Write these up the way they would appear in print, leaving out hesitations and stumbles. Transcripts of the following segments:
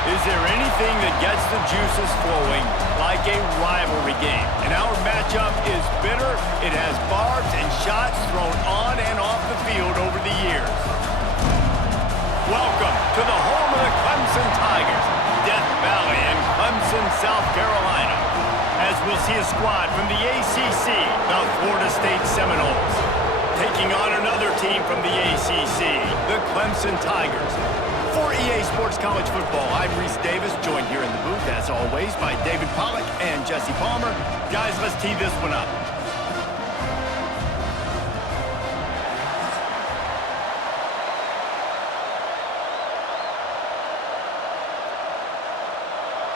Is there anything that gets the juices flowing like a rivalry game? And our matchup is bitter. It has barbs and shots thrown on and off the field over the years. Welcome to the home of the Clemson Tigers, Death Valley in Clemson, South Carolina. As we'll see a squad from the ACC, the Florida State Seminoles, taking on another team from the ACC, the Clemson Tigers. For EA Sports College Football, I'm Reese Davis, joined here in the booth, as always, by David Pollack and Jesse Palmer. Guys, let's tee this one up.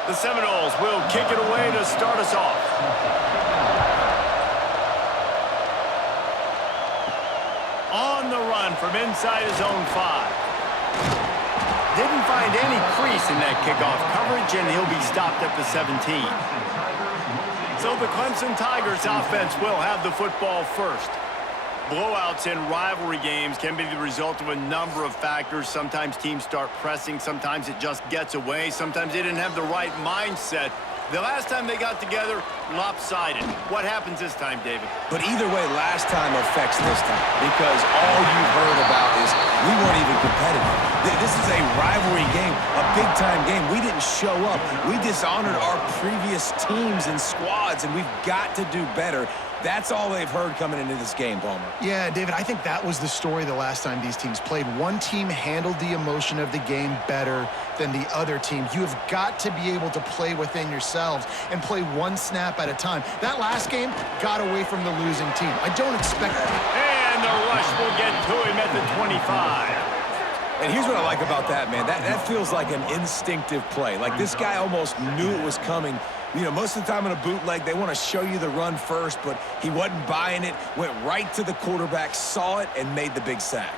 The Seminoles will kick it away to start us off. On the run from inside his own 5. Didn't find any crease in that kickoff coverage, and he'll be stopped at the 17. So the Clemson Tigers offense will have the football first. Blowouts in rivalry games can be the result of a number of factors. Sometimes teams start pressing. Sometimes it just gets away. Sometimes they didn't have the right mindset. The last time they got together, lopsided. What happens this time, David? But either way, last time affects this time, because all you've heard about is we weren't even competitive. This is a rivalry game, a big-time game. We didn't show up. We dishonored our previous teams and squads, and we've got to do better. That's all they've heard coming into this game, Palmer. Yeah, David, I think that was the story the last time these teams played. One team handled the emotion of the game better than the other team. You have got to be able to play within yourselves and play one snap at a time. That last game got away from the losing team. I don't expect that. And the rush will get to him at the 25. And here's what I like about that, man. That feels like an instinctive play. Like this guy almost knew it was coming. You know, most of the time in a bootleg, they want to show you the run first, but he wasn't buying it, went right to the quarterback, saw it, and made the big sack.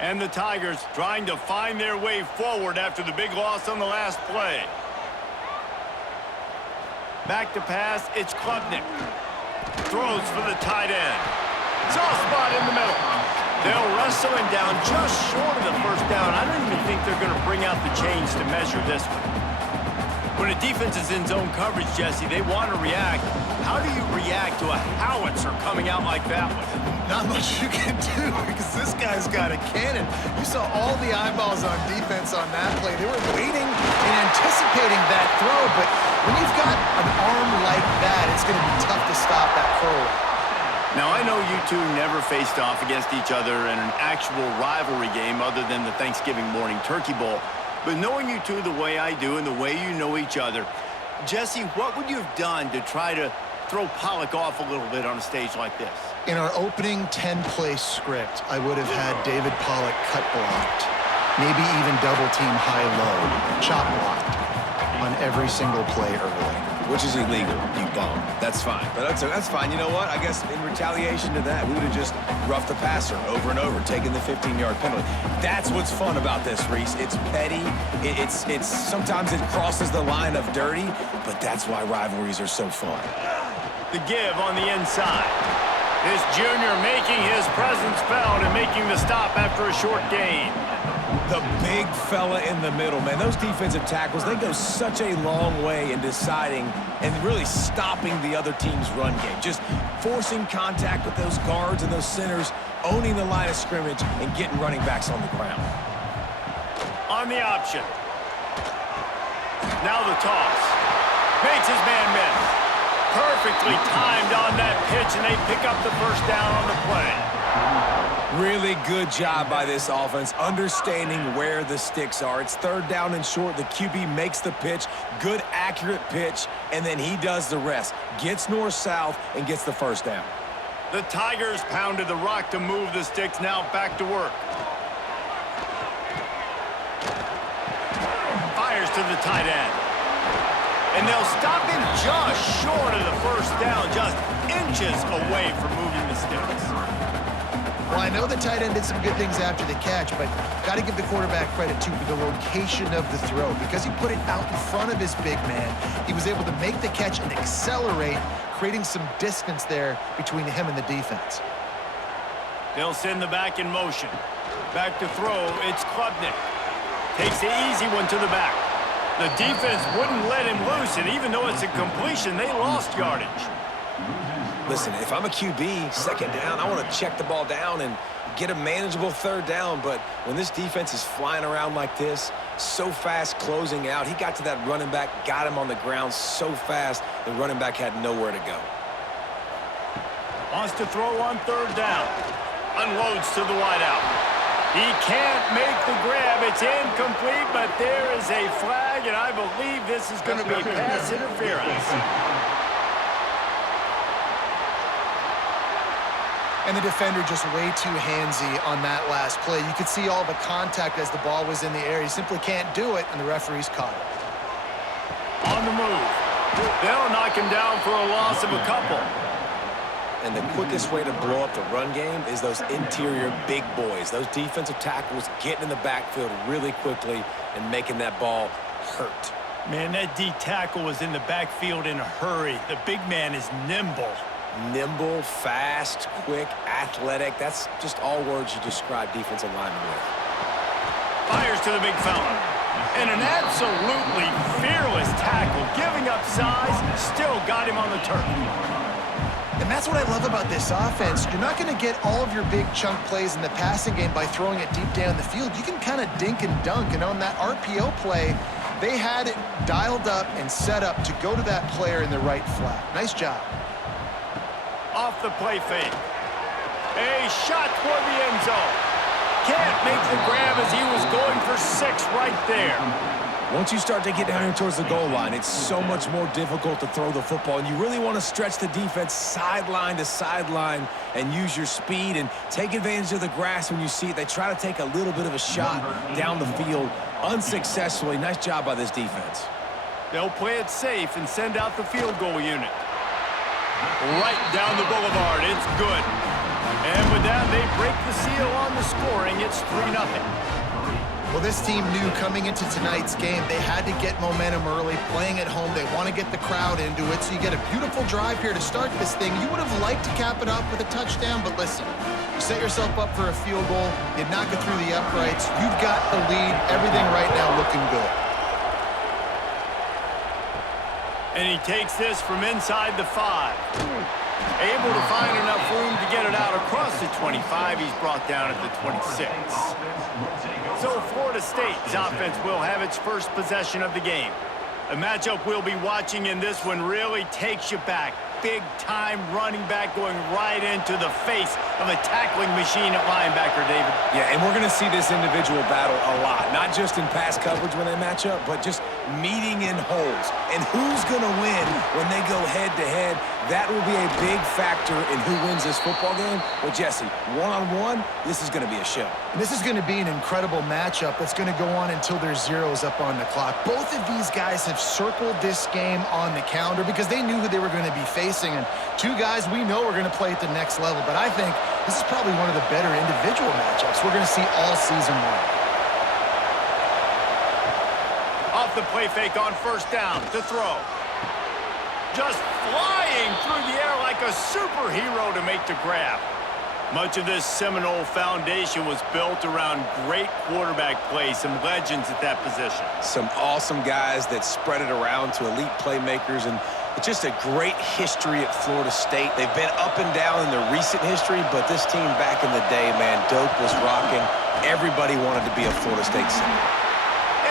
And the Tigers trying to find their way forward after the big loss on the last play. Back to pass, it's Klubnik. Throws for the tight end. Soft spot in the middle. They'll wrestle him down just short of the first down. I don't even think they're going to bring out the chains to measure this one. When a defense is in zone coverage, Jesse, they want to react. How do you react to a howitzer coming out like that one? Not much you can do because this guy's got a cannon. You saw all the eyeballs on defense on that play. They were waiting and anticipating that throw, but when you've got an arm like that, it's going to be tough to stop that curl. Now, I know you two never faced off against each other in an actual rivalry game other than the Thanksgiving morning Turkey Bowl. But knowing you two the way I do and the way you know each other, Jesse, what would you have done to try to throw Pollack off a little bit on a stage like this? In our opening 10-play script, I would have had David Pollack cut blocked, maybe even double-team high-low, chop blocked on every single play early. Which is illegal, you bum. That's fine. But that's fine. You know what? I guess in retaliation to that, we would have just roughed the passer over and over, taking the 15-yard penalty. That's what's fun about this, Reese. It's petty. It's sometimes it crosses the line of dirty, but that's why rivalries are so fun. The give on the inside. This junior making his presence felt and making the stop after a short gain. The big fella in the middle, man. Those defensive tackles, they go such a long way in deciding and really stopping the other team's run game. Just forcing contact with those guards and those centers, owning the line of scrimmage, and getting running backs on the ground. On the option. Now the toss. Makes his man miss. Perfectly timed on that pitch, and they pick up the first down on the play. Really good job by this offense, understanding where the sticks are. It's third down and short. The QB makes the pitch, good, accurate pitch, and then he does the rest. Gets north-south and gets the first down. The Tigers pounded the rock to move the sticks, now back to work. Fires to the tight end. And they'll stop him just short of the first down, just inches away from moving the sticks. Well, I know the tight end did some good things after the catch, but got to give the quarterback credit, too, for the location of the throw. Because he put it out in front of his big man, he was able to make the catch and accelerate, creating some distance there between him and the defense. They'll send the back in motion. Back to throw, it's Klubnik. Takes the easy one to the back. The defense wouldn't let him loose, and even though it's a completion, they lost yardage. Listen, if I'm a QB, second down, I want to check the ball down and get a manageable third down. But when this defense is flying around like this, so fast closing out, he got to that running back, got him on the ground so fast, the running back had nowhere to go. Wants to throw on third down. Unloads to the wideout. He can't make the grab. It's incomplete, but there is a flag, and I believe this is going to be pass interference. And the defender just way too handsy on that last play. You could see all the contact as the ball was in the air. He simply can't do it, and the referee's caught it. On the move. They'll knock him down for a loss of a couple. And the quickest way to blow up the run game is those interior big boys, those defensive tackles getting in the backfield really quickly and making that ball hurt. Man, that D tackle was in the backfield in a hurry. The big man is nimble. Nimble, fast, quick, athletic. That's just all words you describe defensive linemen with. Fires to the big fella. And an absolutely fearless tackle, giving up size, still got him on the turf. And that's what I love about this offense. You're not going to get all of your big chunk plays in the passing game by throwing it deep down the field. You can kind of dink and dunk. And on that RPO play, they had it dialed up and set up to go to that player in the right flat. Nice job. Off the play fake. A shot toward the end zone. Can't make the grab as he was going for 6 right there. Once you start to get down here towards the goal line, it's so much more difficult to throw the football, and you really want to stretch the defense sideline to sideline and use your speed and take advantage of the grass when you see it. They try to take a little bit of a shot down the field unsuccessfully. Nice job by this defense. They'll play it safe and send out the field goal unit. Right down the boulevard. It's good. And with that, they break the seal on the scoring. It's 3-0. Well, this team knew coming into tonight's game they had to get momentum early, playing at home. They want to get the crowd into it, so you get a beautiful drive here to start this thing. You would have liked to cap it off with a touchdown, but listen, you set yourself up for a field goal, you knock it through the uprights, you've got the lead, everything right now looking good. And he takes this from inside the 5. Able to find enough room to get it out across the 25. He's brought down at the 26. So Florida State's offense will have its first possession of the game. A matchup we'll be watching in this one really takes you back. Big-time running back going right into the face of a tackling machine at linebacker, David. Yeah, and we're going to see this individual battle a lot. Not just in pass coverage when they match up, but just meeting in holes. And who's going to win when they go head-to-head? That will be a big factor in who wins this football game. But, Jesse, one-on-one, this is going to be a show. And this is going to be an incredible matchup that's going to go on until there's zeros up on the clock. Both of these guys have circled this game on the calendar because they knew who they were going to be facing. And two guys we know are going to play at the next level. But I think this is probably one of the better individual matchups we're going to see all season long. Off the play fake on first down to throw. Just flying through the air like a superhero to make the grab. Much of this Seminole foundation was built around great quarterback play, some legends at that position. Some awesome guys that spread it around to elite playmakers, and it's just a great history at Florida State. They've been up and down in their recent history, but this team back in the day, man, Doak was rocking. Everybody wanted to be a Florida State Seminole.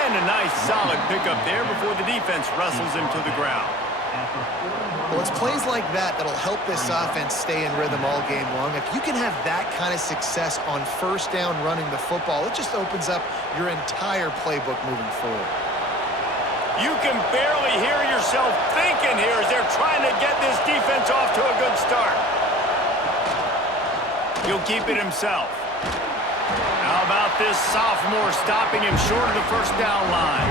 And a nice solid pickup there before the defense wrestles him to the ground. Well, it's plays like that that'll help this offense stay in rhythm all game long. If you can have that kind of success on first down running the football, it just opens up your entire playbook moving forward. You can barely hear yourself thinking here as they're trying to get this defense off to a good start. He'll keep it himself. How about this sophomore stopping him short of the first down line?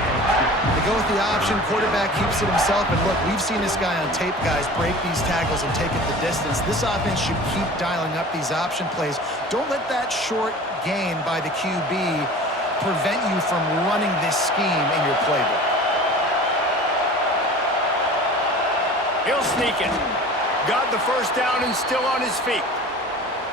They go with the option. Quarterback keeps it himself. And look, we've seen this guy on tape, guys, break these tackles and take it the distance. This offense should keep dialing up these option plays. Don't let that short gain by the QB prevent you from running this scheme in your playbook. He'll sneak it. Got the first down and still on his feet.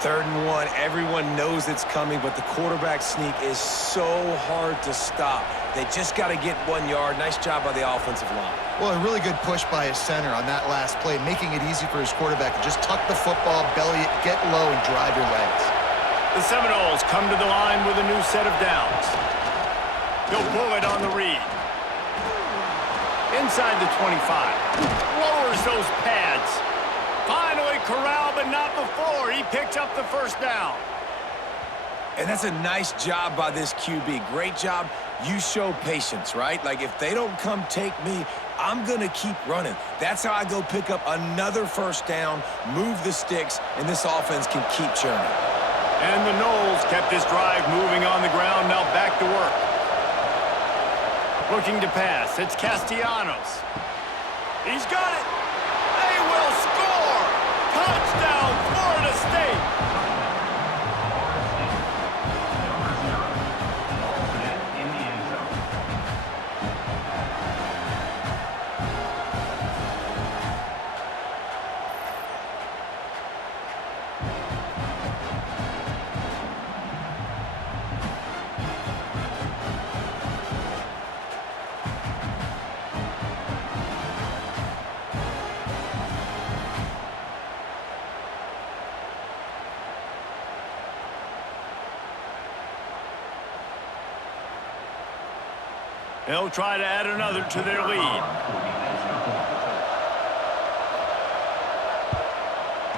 3rd and 1, everyone knows it's coming, but the quarterback sneak is so hard to stop. They just got to get 1 yard. Nice job by the offensive line. Well, a really good push by his center on that last play, making it easy for his quarterback to just tuck the football, belly it, get low, and drive your legs. The Seminoles come to the line with a new set of downs. He'll pull it on the read. Inside the 25. Lowers those pads. Finally corralled, but not before. He picks up the first down. And that's a nice job by this QB. Great job. You show patience, right? Like, if they don't come take me, I'm going to keep running. That's how I go pick up another first down, move the sticks, and this offense can keep churning. And the Noles kept this drive moving on the ground, now back to work. Looking to pass, it's Castellanos. He's got it. They will score. Touchdown, Florida State. They'll try to add another to their lead.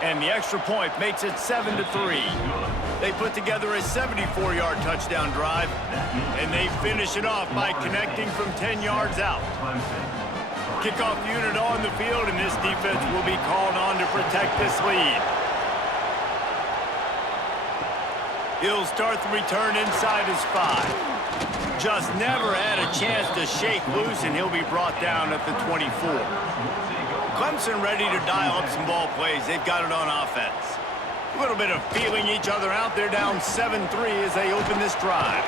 And the extra point makes it 7-3. They put together a 74-yard touchdown drive, and they finish it off by connecting from 10 yards out. Kickoff unit on the field, and this defense will be called on to protect this lead. He'll start the return inside his 5. Just never had a chance to shake loose, and he'll be brought down at the 24. Clemson ready to dial up some ball plays. They've got it on offense. A little bit of feeling each other out. They're down 7-3 as they open this drive.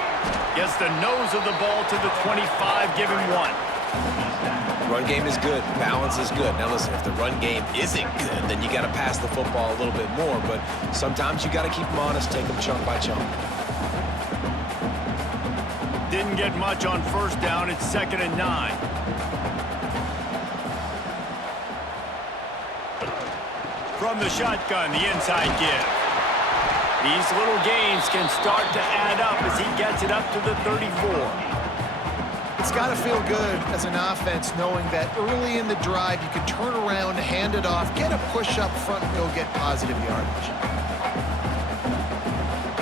Gets the nose of the ball to the 25, give him 1. Run game is good. Balance is good. Now listen, if the run game isn't good, then you got to pass the football a little bit more. But sometimes you got to keep them honest, take them chunk by chunk. Didn't get much on first down. It's 2nd and 9. From the shotgun, the inside give. These little gains can start to add up as he gets it up to the 34. It's got to feel good as an offense knowing that early in the drive you can turn around, hand it off, get a push up front, and go get positive yardage.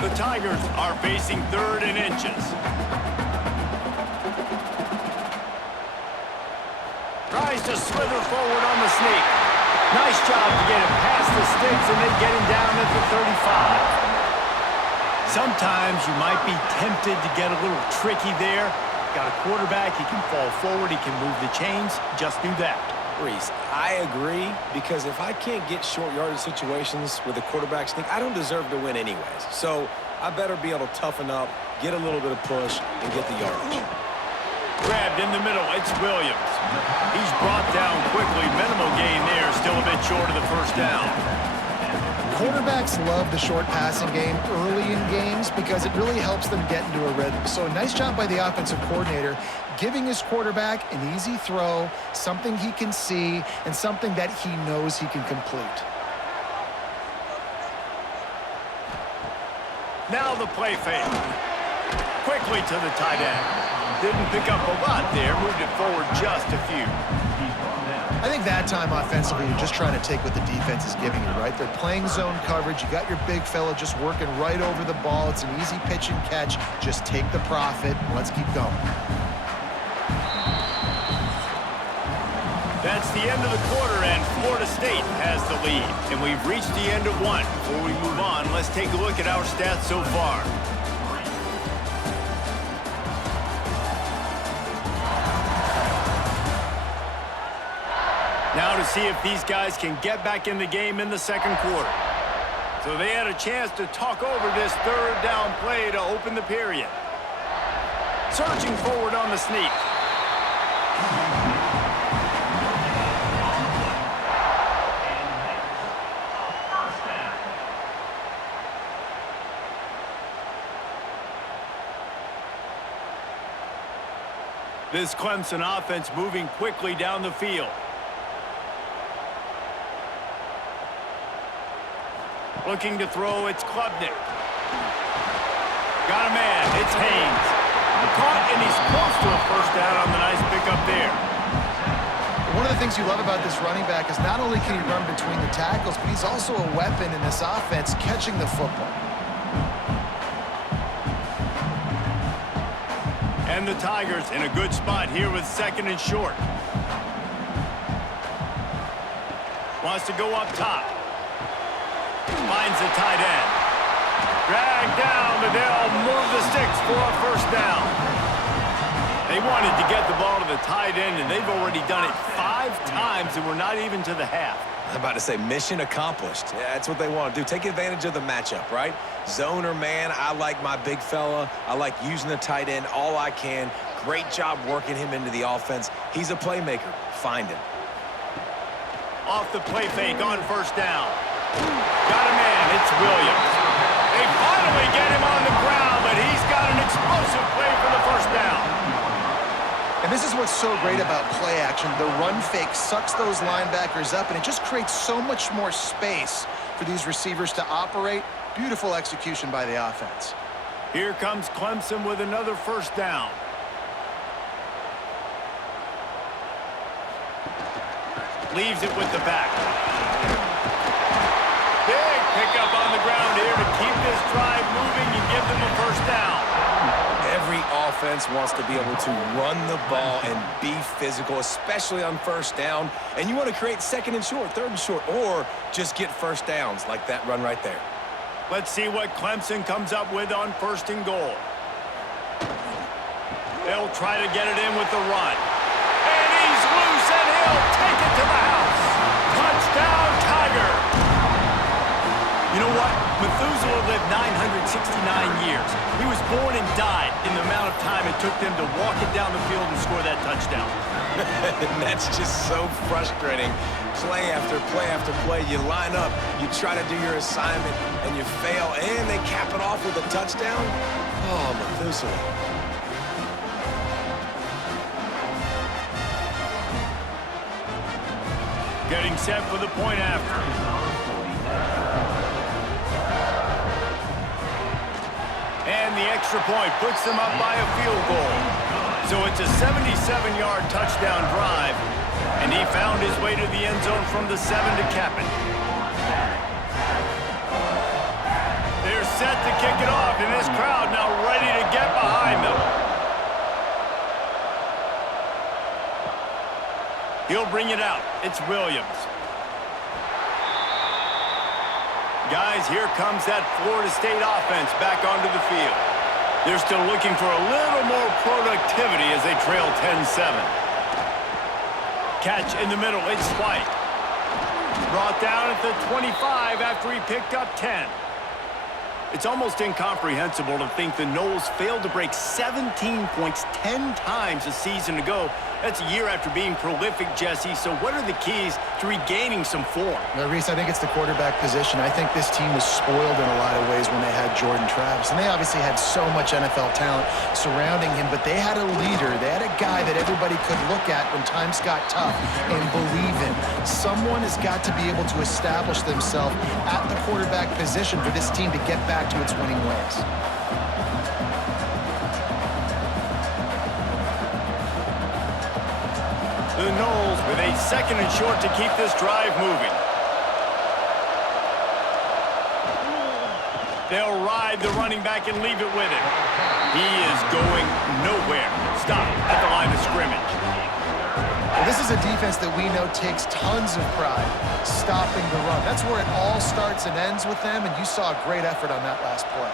The Tigers are facing 3rd and inches. Tries to slither forward on the sneak. Nice job to get him past the sticks and then get him down at the 35. Sometimes you might be tempted to get a little tricky there. Got a quarterback, he can fall forward, he can move the chains. Just do that. Reese, I agree, because if I can't get short yardage situations with a quarterback sneak, I don't deserve to win anyways. So I better be able to toughen up, get a little bit of push, and get the yardage. Grabbed in the middle, it's Williams. He's brought down quickly. Minimal gain there, still a bit short of the first down. Quarterbacks love the short passing game early in games because it really helps them get into a rhythm. So a nice job by the offensive coordinator giving his quarterback an easy throw, something he can see, and something that he knows he can complete. Now the play fake. Quickly to the tight end. Didn't pick up a lot there, moved it forward just a few. I think that time offensively, you're just trying to take what the defense is giving you, right? They're playing zone coverage. You got your big fella just working right over the ball. It's an easy pitch and catch. Just take the profit. Let's keep going. That's the end of the quarter, and Florida State has the lead. And we've reached the end of one. Before we move on, let's take a look at our stats so far. Now to see if these guys can get back in the game in the second quarter. So they had a chance to talk over this third down play to open the period. Surging forward on the sneak. This Clemson offense moving quickly down the field. Looking to throw, it's Klubnik. Got a man, it's Haynes. Caught, and he's close to a first down on the nice pickup there. One of the things you love about this running back is not only can he run between the tackles, but he's also a weapon in this offense catching the football. And the Tigers in a good spot here with second and short. Wants to go up top. Finds the tight end. Dragged down, but they'll move the sticks for a first down. They wanted to get the ball to the tight end, and they've already done it 5 times, and we're not even to the half. I'm about to say mission accomplished. Yeah, that's what they want to do. Take advantage of the matchup, right? Zone or man, I like my big fella. I like using the tight end all I can. Great job working him into the offense. He's a playmaker. Find him. Off the play fake on first down. Got a man. It's Williams. They finally get him on the ground, but he's got an explosive play for the first down. And this is what's so great about play action. The run fake sucks those linebackers up, and it just creates so much more space for these receivers to operate. Beautiful execution by the offense. Here comes Clemson with another first down. Leaves it with the back. Big pickup on the ground here to keep this drive moving and give them a first down. Every offense wants to be able to run the ball and be physical, especially on first down. And you want to create second and short, third and short, or just get first downs like that run right there. Let's see what Clemson comes up with on first and goal. They'll try to get it in with the run. And he's loose, and he'll take it to the house. Touchdown, Tiger. You know what? Methuselah lived 969 years. He was born and died in the amount of time it took them to walk it down the field and score that touchdown. That's just so frustrating. Play after play after play. You line up, you try to do your assignment, and you fail, and they cap it off with a touchdown? Oh, Methuselah. Getting set for the point after. And the extra point puts them up by a field goal. So it's a 77-yard touchdown drive, and he found his way to the end zone from the 7 to cap it. They're set to kick it off, and this crowd now ready to get behind them. He'll bring it out. It's Williams. Guys, here comes that Florida State offense back onto the field. They're still looking for a little more productivity as they trail 10-7. Catch in the middle, it's White. Brought down at the 25 after he picked up 10. It's almost incomprehensible to think the Noles failed to break 17 points 10 times a season ago. That's a year after being prolific, Jesse. So what are the keys to regaining some form? Now, Reese, I think it's the quarterback position. I think this team was spoiled in a lot of ways when they had Jordan Travis. And they obviously had so much NFL talent surrounding him, but they had a leader. They had a guy that everybody could look at when times got tough and believe in. Someone has got to be able to establish themselves at the quarterback position for this team to get back to its winning ways. The Noles with a second and short to keep this drive moving. They'll ride the running back and leave it with him. He is going nowhere. Stop at the line of scrimmage. Well, this is a defense that we know takes tons of pride stopping the run. That's where it all starts and ends with them, and you saw a great effort on that last play.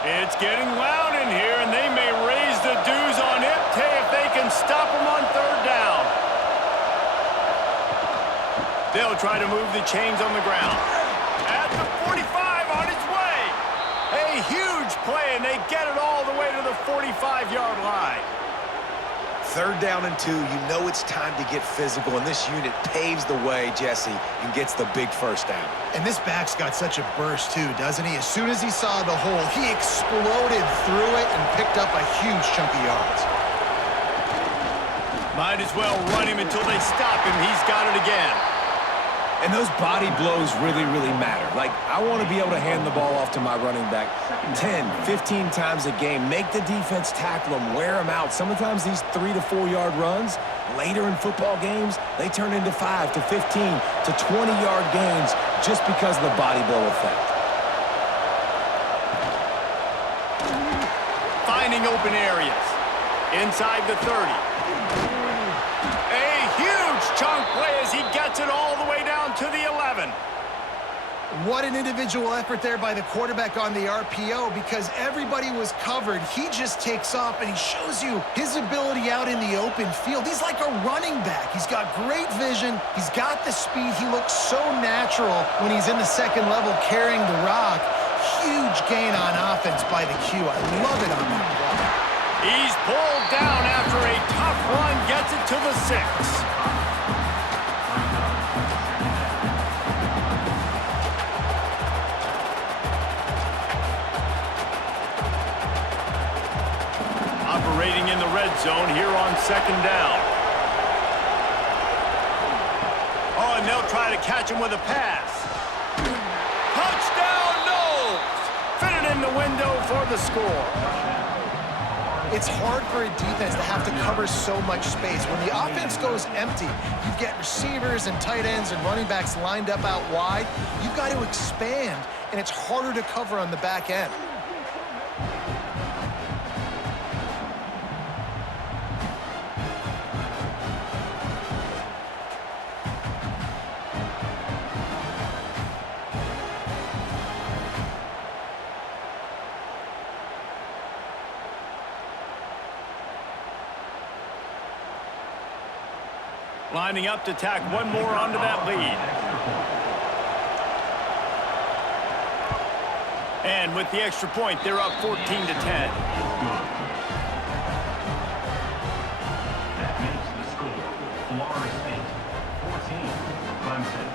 It's getting loud in here, and they may raise the dues on Ipte if they can stop him on third down. They'll try to move the chains on the ground. At the 45 on its way. A huge play, and they get it all the way to the 45-yard line. 3rd down and 2, you know it's time to get physical, and this unit paves the way, Jesse, and gets the big 1st down. And this back's got such a burst, too, doesn't he? As soon as he saw the hole, he exploded through it and picked up a huge chunk of yards. Might as well run him until they stop him. He's got it again. And those body blows really, really matter. Like, I want to be able to hand the ball off to my running back 10, 15 times a game. Make the defense tackle them, wear them out. Sometimes these 3 to 4 yard runs, later in football games, they turn into 5 to 15 to 20-yard gains just because of the body blow effect. Finding open areas. Inside the 30. Chunk play as he gets it all the way down to the 11. What an individual effort there by the quarterback on the RPO, because everybody was covered. He just takes off, and he shows you his ability out in the open field. He's like a running back. He's got great vision. He's got the speed. He looks so natural when he's in the 2nd level carrying the rock. Huge gain on offense by the Q. I love it on that play. He's pulled down after a tough run, gets it to the 6. Operating in the red zone here on 2nd down. Oh, and they'll try to catch him with a pass. Touchdown, Knowles! Fit it in the window for the score. It's hard for a defense to have to cover so much space. When the offense goes empty, you get receivers and tight ends and running backs lined up out wide. You've got to expand, and it's harder to cover on the back end. Lining up to tack one more onto that lead. And with the extra point, they're up 14 to 10. That makes the score Florida State 14, Clemson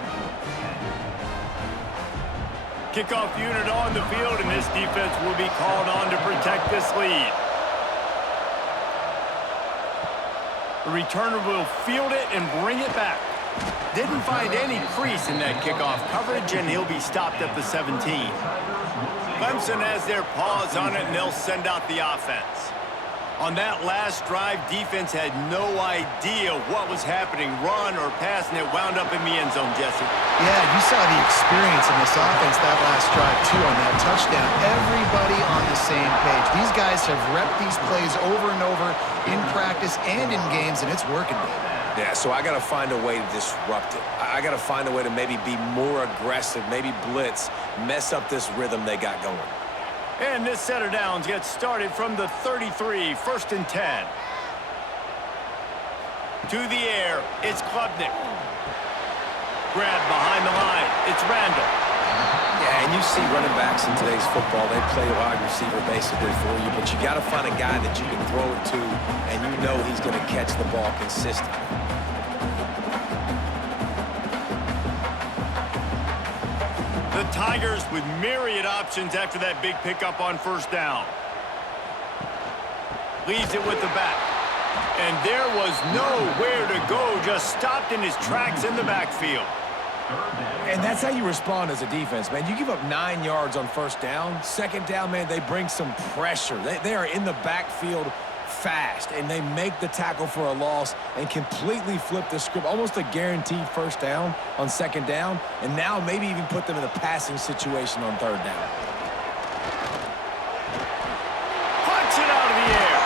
10. Kickoff unit on the field, and this defense will be called on to protect this lead. The returner will field it and bring it back. Didn't find any crease in that kickoff coverage, and he'll be stopped at the 17. Clemson has their paws on it, and they'll send out the offense. On that last drive, defense had no idea what was happening, run or pass, and it wound up in the end zone, Jesse. Yeah, you saw the experience in this offense that last drive, too, on that touchdown. Everybody on the same page. These guys have repped these plays over and over in practice and in games, and it's working. Yeah, so I got to find a way to disrupt it. I got to find a way to maybe be more aggressive, maybe blitz, mess up this rhythm they got going. And this set of downs gets started from the 33, 1st and 10. To the air, it's Klubnik. Grab behind the line, it's Randall. Yeah, and you see running backs in today's football, they play wide receiver basically for you, but you got to find a guy that you can throw it to, and you know he's going to catch the ball consistently. The Tigers with myriad options after that big pickup on 1st down. Leaves it with the back. And there was nowhere to go, just stopped in his tracks in the backfield. And that's how you respond as a defense, man. You give up 9 yards on 1st down. 2nd down, man, they bring some pressure. They are in the backfield fast, and they make the tackle for a loss and completely flip the script, almost a guaranteed 1st down on 2nd down, and now maybe even put them in a passing situation on 3rd down. Punch it out of the air.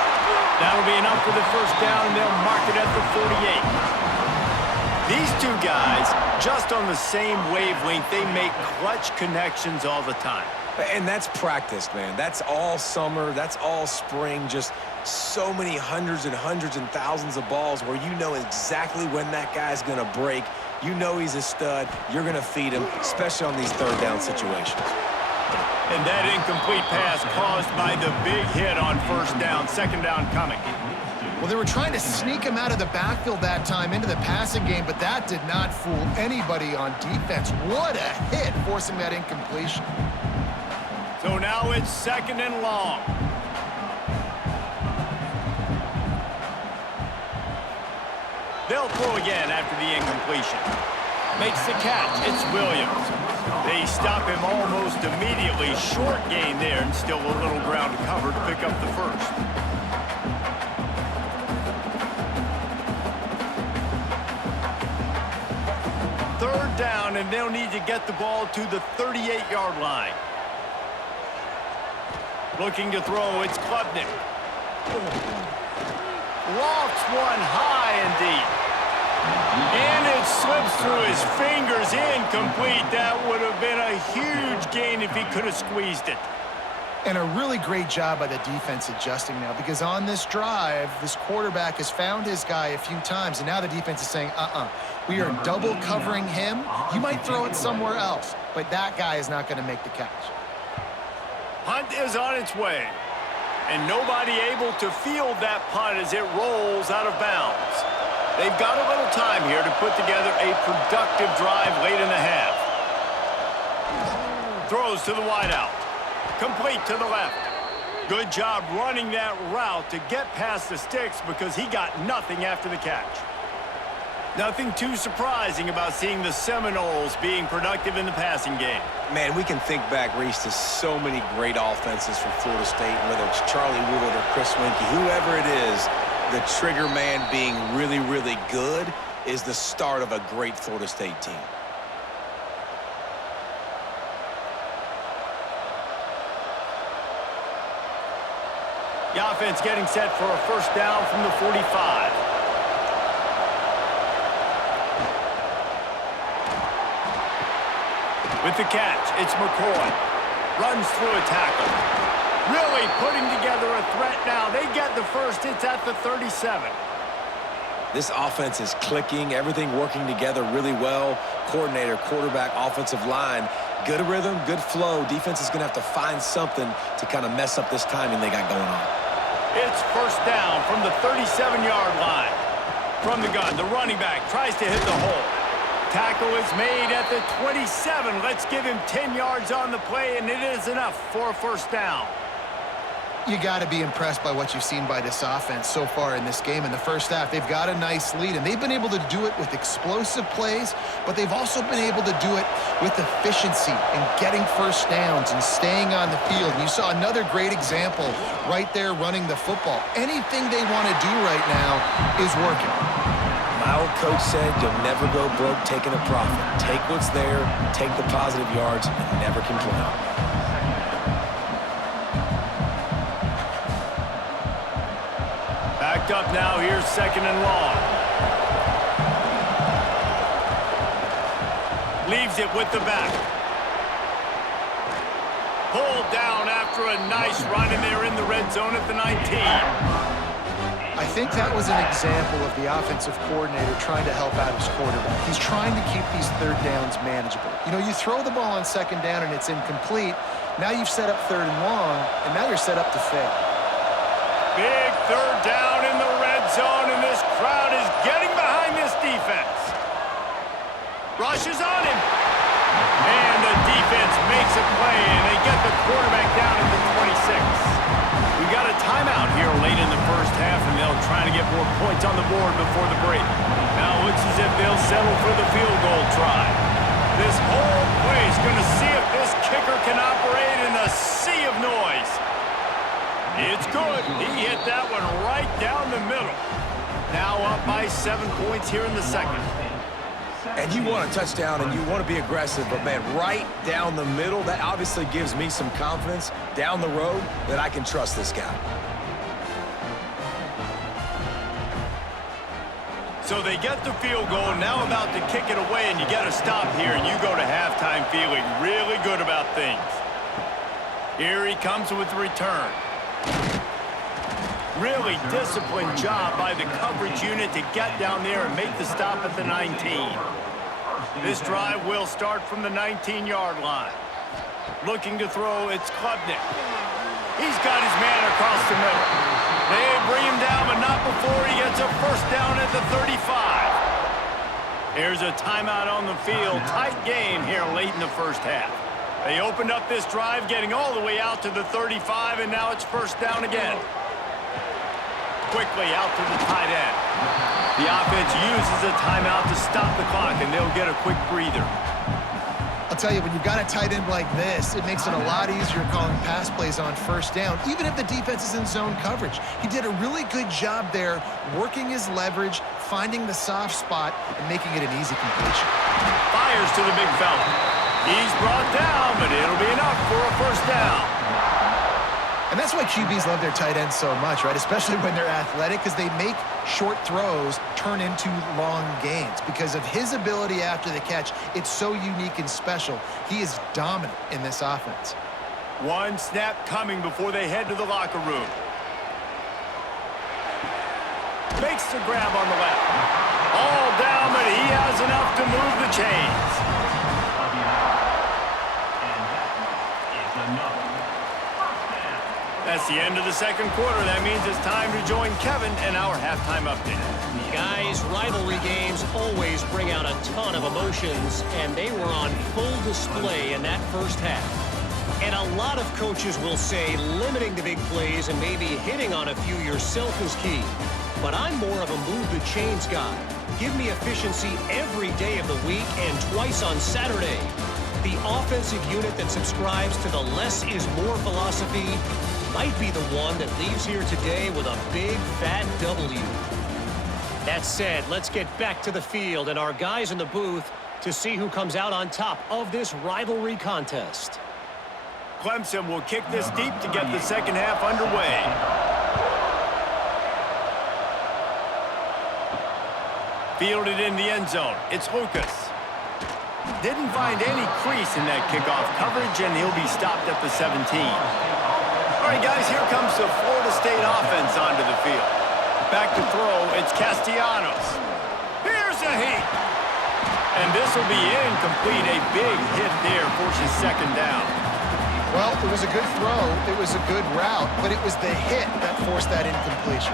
That'll be enough for the 1st down, and they'll mark it at the 48. These two guys, just on the same wavelength, they make clutch connections all the time. And that's practice, man. That's all summer. That's all spring. Just so many hundreds and thousands of balls where you know exactly when that guy's going to break You know he's a stud. You're going to feed him, especially on these third down situations. And that incomplete pass caused by the big hit on first down, second down coming. Well, they were trying to sneak him out of the backfield that time into the passing game, but that did not fool anybody on defense. What a hit, forcing that incompletion. So now it's second and long. They'll throw again after the incompletion. Makes the catch. It's Williams. They stop him almost immediately. Short gain there, and still a little ground to cover to pick up the first. Third down, and they'll need to get the ball to the 38-yard line. Looking to throw, it's Klubnik. Lofts one high and deep. And it slips through his fingers, incomplete. That would have been a huge gain if he could have squeezed it. And a really great job by the defense adjusting now, because on this drive, this quarterback has found his guy a few times, and now the defense is saying, we are double covering him. You might throw it somewhere else, but that guy is not going to make the catch. Punt is on its way, and nobody able to field that punt as it rolls out of bounds. They've got a little time here to put together a productive drive late in the half. Throws to the wideout. Complete to the left. Good job running that route to get past the Stix because he got nothing after the catch. Nothing too surprising about seeing the Seminoles being productive in the passing game. Man, we can think back, Reese, to so many great offenses for Florida State, whether it's Charlie Wood or Chris Winkie, whoever it is, the trigger man being really, really good is the start of a great Florida State team. The offense getting set for a first down from the 45. With the catch, it's McCoy. Runs through a tackle. Really putting together a threat now. They get the first. It's at the 37. This offense is clicking. Everything working together really well. Coordinator, quarterback, offensive line. Good rhythm, good flow. Defense is going to have to find something to kind of mess up this timing they got going on. It's first down from the 37-yard line. From the gun, the running back tries to hit the hole. Tackle is made at the 27. Let's give him 10 yards on the play, and it is enough for a first down. You got to be impressed by what you've seen by this offense so far in this game. In the first half, they've got a nice lead, and they've been able to do it with explosive plays, but they've also been able to do it with efficiency and getting first downs and staying on the field. And you saw another great example right there running the football. Anything they want to do right now is working. My old coach said you'll never go broke taking a profit. Take what's there, take the positive yards, and never complain. Backed up now, here's second and long. Leaves it with the back. Pulled down after a nice run, and they're in the red zone at the 19. I think that was an example of the offensive coordinator trying to help out his quarterback. He's trying to keep these third downs manageable. You know, you throw the ball on second down and it's incomplete. Now you've set up third and long, and now you're set up to fail. Big third down in the red zone, and this crowd is getting behind this defense. Rushes on him. And the defense makes a play, and they get the quarterback down at the 26. We got a timeout here late in the first half, and they'll try to get more points on the board before the break. Now it looks as if they'll settle for the field goal try. This whole play is going to see if this kicker can operate in a sea of noise. It's good. He hit that one right down the middle. Now up by 7 points here in the second. And you want a touchdown and you want to be aggressive, but man, right down the middle, that obviously gives me some confidence down the road that I can trust this guy. So they get the field goal, now about to kick it away, and you get a stop here, and you go to halftime feeling really good about things. Here he comes with the return. Really disciplined job by the coverage unit to get down there and make the stop at the 19. This drive will start from the 19-yard line. Looking to throw, it's Klubnik. He's got his man across the middle. They bring him down, but not before he gets a first down at the 35. Here's a timeout on the field. Tight game here late in the first half. They opened up this drive, getting all the way out to the 35, and now it's first down again. Quickly out to the tight end. The offense uses a timeout to stop the clock, and they'll get a quick breather. I'll tell you, when you've got a tight end like this, it makes it a lot easier calling pass plays on first down, even if the defense is in zone coverage. He did a really good job there, working his leverage, finding the soft spot, and making it an easy completion. Fires to the big fella. He's brought down, but it'll be enough for a first down. And that's why QBs love their tight ends so much, right? Especially when they're athletic, because they make short throws turn into long gains. Because of his ability after the catch, it's so unique and special. He is dominant in this offense. One snap coming before they head to the locker room. Makes the grab on the left. All down, but he has enough to move the chains. That's the end of the second quarter. That means it's time to join Kevin in our halftime update. Guys, rivalry games always bring out a ton of emotions, and they were on full display in that first half. And a lot of coaches will say limiting the big plays and maybe hitting on a few yourself is key. But I'm more of a move the chains guy. Give me efficiency every day of the week and twice on Saturday. The offensive unit that subscribes to the less is more philosophy might be the one that leaves here today with a big, fat W. That said, let's get back to the field and our guys in the booth to see who comes out on top of this rivalry contest. Clemson will kick this deep to get the second half underway. Fielded in the end zone. It's Lucas. Didn't find any crease in that kickoff coverage, and he'll be stopped at the 17. All right, guys, here comes the Florida State offense onto the field. Back to throw, it's Castellanos. Here's a heat. And this will be incomplete. A big hit there forces second down. Well, it was a good throw, it was a good route, but it was the hit that forced that incompletion.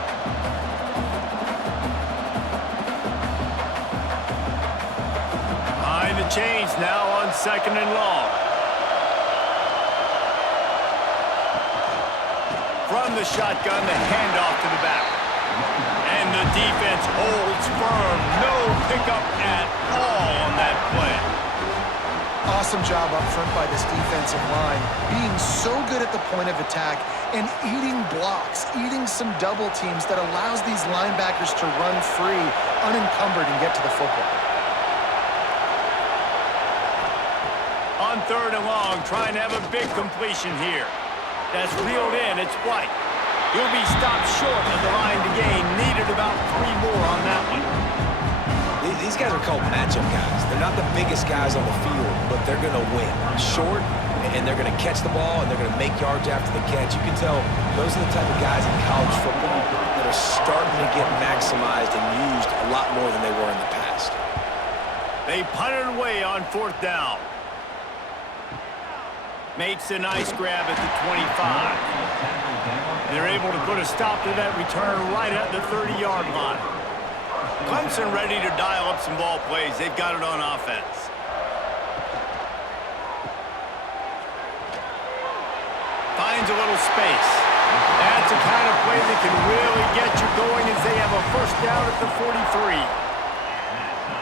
Behind the chains now on second and long. From the shotgun, the handoff to the back. And the defense holds firm. No pickup at all on that play. Awesome job up front by this defensive line, being so good at the point of attack and eating blocks, eating some double teams that allows these linebackers to run free, unencumbered, and get to the football. On third and long, trying to have a big completion here. That's reeled in. It's White. He'll be stopped short of the line to gain. Needed about 3 more on that one. These guys are called matchup guys. They're not the biggest guys on the field, but they're going to win. Short, and they're going to catch the ball, and they're going to make yards after the catch. You can tell those are the type of guys in college football that are starting to get maximized and used a lot more than they were in the past. They punted away on fourth down. Makes a nice grab at the 25. They're able to put a stop to that return right at the 30-yard line. Clemson ready to dial up some ball plays. They've got it on offense. Finds a little space. That's the kind of play that can really get you going as they have a first down at the 43.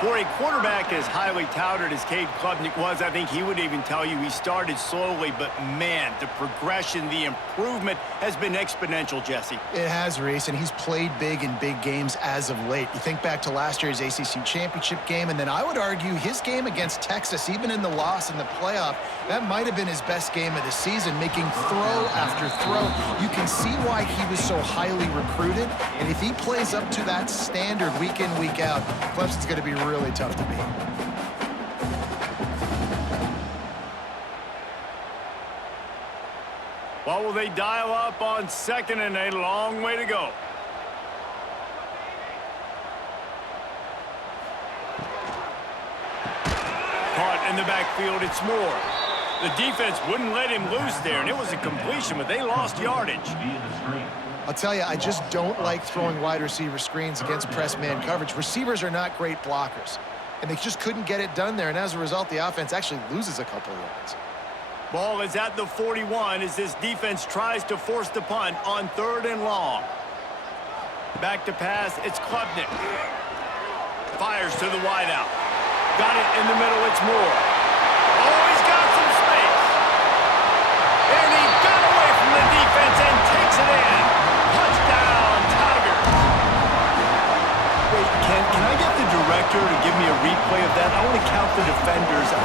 For a quarterback as highly touted as Cade Klubnik was, I think he would even tell you he started slowly, but man, the progression, the improvement has been exponential, Jesse. It has, Reese, and he's played big in big games as of late. You think back to last year's ACC championship game, and then I would argue his game against Texas, even in the loss in the playoff, that might have been his best game of the season, making throw after throw. You can see why he was so highly recruited, and if he plays up to that standard week in, week out, Clemson's going to be really tough to beat. What will they dial up on second and a long way to go? in the backfield, it's Moore. The defense wouldn't let him loose there, and it was a completion, but they lost yardage. I'll tell you, I just don't like throwing wide receiver screens against press man coverage. Receivers are not great blockers, and they just couldn't get it done there, and as a result, the offense actually loses a couple of yards. Ball is at the 41 as this defense tries to force the punt on 3rd and long. Back to pass, it's Klubnik. Fires to the wideout. Got it in the middle, it's Moore. Oh, he's got some space. And he got away from the defense and takes it in. Touchdown, Tigers. Wait, can I get the director to give me a replay of that? I want to count the defenders. 1,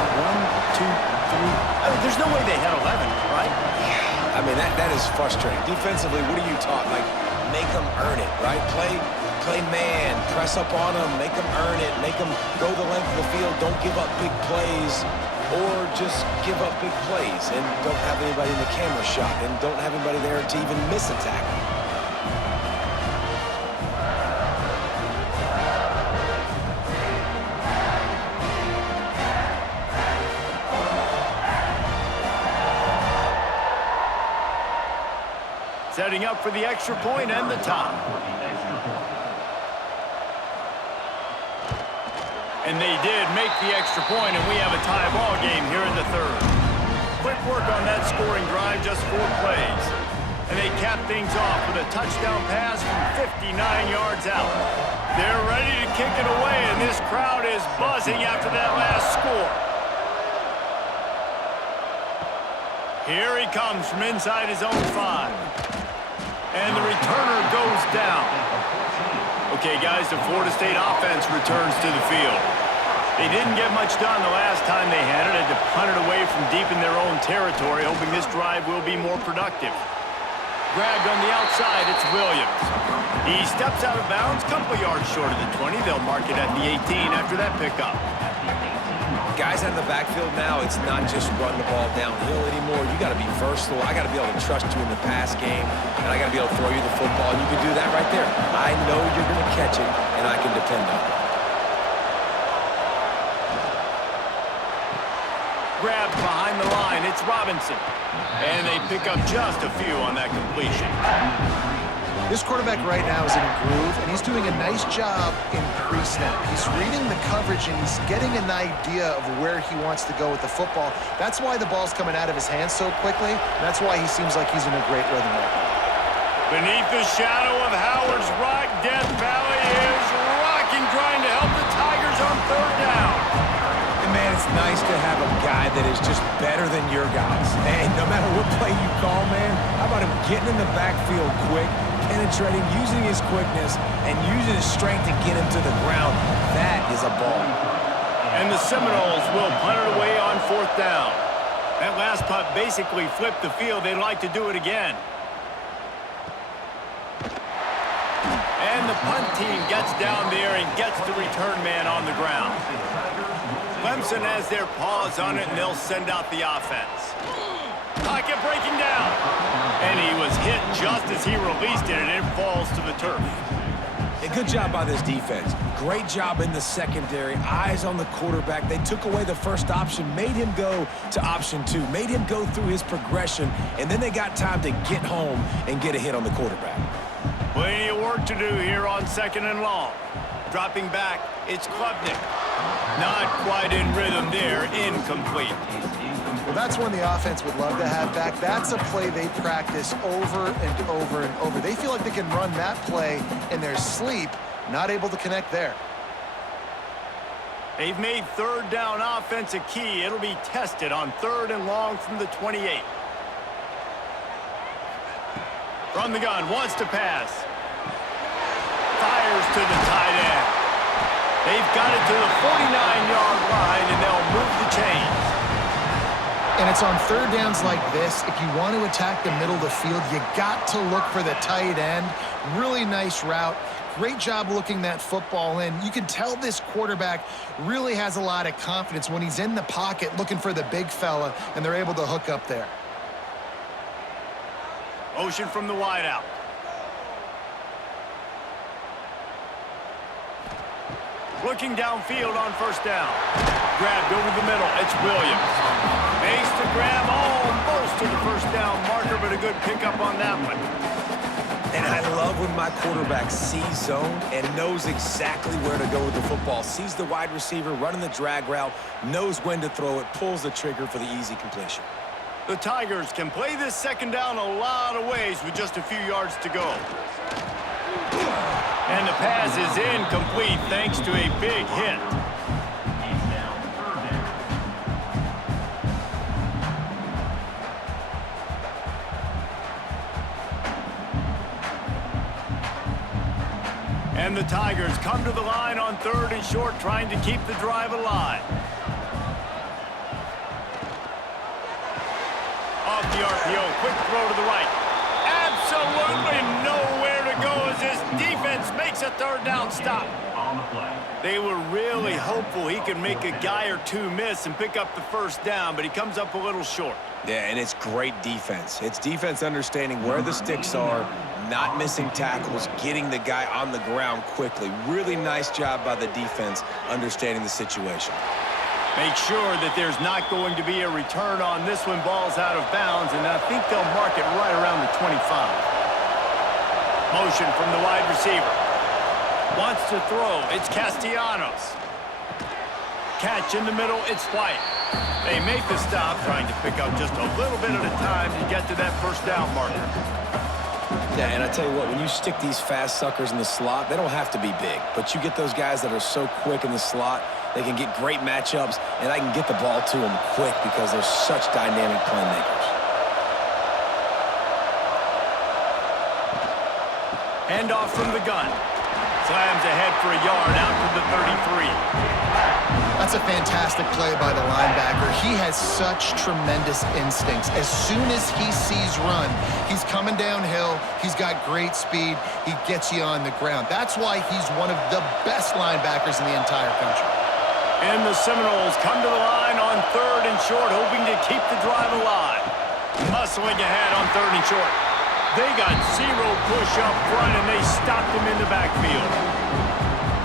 2, 3. I mean, there's no way they had 11, right? I mean, that is frustrating. Defensively, what are you taught? Like, make them earn it, right? Play man, press up on them, make them earn it, make them go the length of the field, don't give up big plays, or just give up big plays and don't have anybody in the camera shot and don't have anybody there to even miss a tackle. Setting up for the extra point and the tie. And they did make the extra point, and we have a tie ball game here in the 3rd. Quick work on that scoring drive, just 4 plays. And they cap things off with a touchdown pass from 59 yards out. They're ready to kick it away, and this crowd is buzzing after that last score. Here he comes from inside his own 5. And the returner goes down. Okay, guys, the Florida State offense returns to the field. They didn't get much done the last time they had it. Had to punt it away from deep in their own territory, hoping this drive will be more productive. Grabbed on the outside, it's Williams. He steps out of bounds, couple yards short of the 20. They'll mark it at the 18 after that pickup. Guys out of the backfield now, it's not just run the ball downhill anymore. You got to be versatile. I got to be able to trust you in the pass game, and I got to be able to throw you the football, and you can do that right there. I know you're going to catch it, and I can depend on it. Grabbed behind the line, it's Robinson. And they pick up just a few on that completion. This quarterback right now is in a groove, and he's doing a nice job in pre-snap. He's reading the coverage, and he's getting an idea of where he wants to go with the football. That's why the ball's coming out of his hands so quickly. That's why he seems like he's in a great rhythm right now. Beneath the shadow of Howard's Rock, Death Valley is rocking, trying to help the Tigers on 3rd down. And man, it's nice to have a guy that is just better than your guys. And no matter what play you call, man, how about him getting in the backfield quick, penetrating, using his quickness, and using his strength to get him to the ground. That is a ball. And the Seminoles will punt it away on 4th down. That last punt basically flipped the field. They'd like to do it again. And the punt team gets down there and gets the return man on the ground. Clemson has their paws on it, and they'll send out the offense. Pocket breaking down. And he was hit just as he released it, and it falls to the turf. A good job by this defense. Great job in the secondary. Eyes on the quarterback. They took away the first option, made him go to option 2, made him go through his progression, and then they got time to get home and get a hit on the quarterback. Plenty of work to do here on 2nd and long. Dropping back, it's Klubnik. Not quite in rhythm there, incomplete. Well, that's one the offense would love to have back. That's a play they practice over and over and over. They feel like they can run that play in their sleep, not able to connect there. They've made 3rd down offense a key. It'll be tested on 3rd and long from the 28. From the gun, wants to pass. Fires to the tight end. They've got it to the 49-yard line, and they'll move the chains. And it's on 3rd downs like this. If you want to attack the middle of the field, you got to look for the tight end. Really nice route. Great job looking that football in. You can tell this quarterback really has a lot of confidence when he's in the pocket looking for the big fella, and they're able to hook up there. Motion from the wideout. Looking downfield on first down. Grabbed over the middle. It's Williams. Makes the grab almost to the first down marker, but a good pickup on that one. And I love when my quarterback sees zone and knows exactly where to go with the football. Sees the wide receiver running the drag route, knows when to throw it, pulls the trigger for the easy completion. The Tigers can play this second down a lot of ways with just a few yards to go. And the pass is incomplete thanks to a big hit. And the Tigers come to the line on 3rd and short, trying to keep the drive alive. Off the RPO, quick throw to the right. Absolutely nowhere to go as this defense makes a 3rd down stop. They were really hopeful he could make a guy or two miss and pick up the first down, but he comes up a little short. Yeah, and it's great defense. It's defense understanding where the sticks are, not missing tackles, getting the guy on the ground quickly. Really nice job by the defense understanding the situation. Make sure that there's not going to be a return on this when ball's out of bounds, and I think they'll mark it right around the 25. Motion from the wide receiver. Wants to throw. It's Castellanos. Catch in the middle. It's White. They make the stop, trying to pick up just a little bit at a time to get to that first down marker. Yeah, and I tell you what, when you stick these fast suckers in the slot, they don't have to be big. But you get those guys that are so quick in the slot, they can get great matchups, and I can get the ball to them quick because they're such dynamic playmakers. Handoff from the gun. Slams ahead for a yard out to the 33. That's a fantastic play by the linebacker. He has such tremendous instincts. As soon as he sees run, he's coming downhill. He's got great speed. He gets you on the ground. That's why he's one of the best linebackers in the entire country. And the Seminoles come to the line on 3rd and short, hoping to keep the drive alive. Muscling ahead on 3rd and short. They got 0 push up front, and they stopped him in the backfield.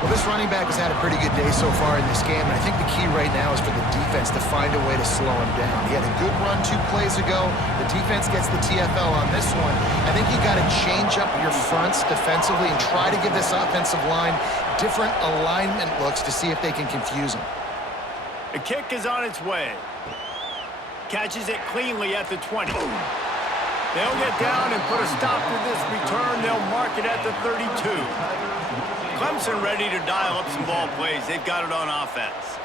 Well, this running back has had a pretty good day so far in this game, and I think the key right now is for the defense to find a way to slow him down. He had a good run 2 plays ago. The defense gets the TFL on this one. I think you got to change up your fronts defensively and try to give this offensive line different alignment looks to see if they can confuse him. The kick is on its way. Catches it cleanly at the 20. They'll get down and put a stop to this return. They'll mark it at the 32. Clemson ready to dial up some ball plays. They've got it on offense.